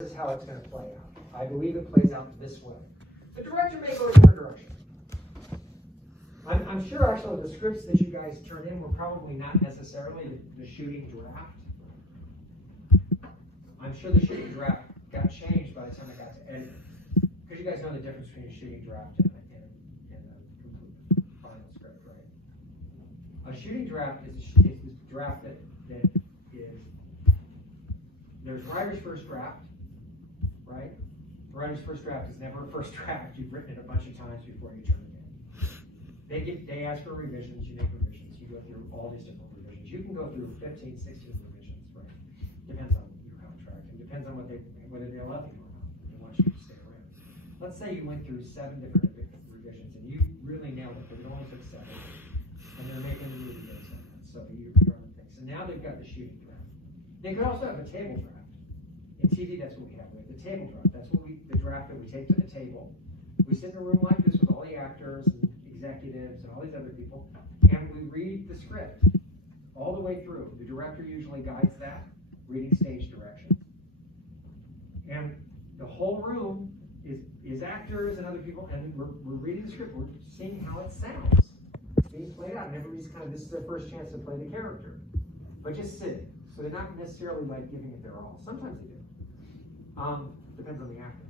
This is how it's going to play out. I believe it plays out this way. The director may go a different direction. I'm sure actually the scripts that you guys turned in were probably not necessarily the shooting draft. I'm sure the shooting draft got changed by the time I got to edit. Because you guys know the difference between a shooting draft and a complete final script, right? A shooting draft is this draft that is, there's writer's first draft, right? The writer's first draft is never a first draft. You've written it a bunch of times before you turn it in. They ask for revisions, you make revisions. You go through all these different revisions. You can go through 15, 16 revisions, right? Depends on your contract. It depends on whether they love you or not. They want you to stay around. Let's say you went through 7 different revisions and you really nailed it, but it only took 7. And they're making the movie based on that. So you're on the thing. So now they've got the shooting draft. They could also have a table draft. In TV, that's what we have. We have the table draft. That's what the draft that we take to the table. We sit in a room like this with all the actors and executives and all these other people, and we read the script all the way through. The director usually guides that, reading stage directions. And the whole room is actors and other people, and we're reading the script. We're seeing how it sounds. It's being played out, and everybody's this is their first chance to play the character. But just sitting. So they're not necessarily like giving it their all. Sometimes they do. Depends on the actor.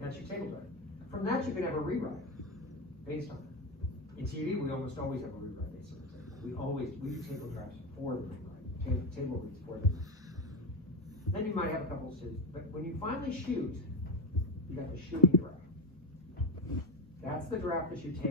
That's your table draft. From that, you can have a rewrite based on it. In TV, we almost always have a rewrite based on the table. We do table drafts for the rewrite. Table reads for them. Then you might have a couple of scenes. But when you finally shoot, you got the shooting draft. That's the draft that you take.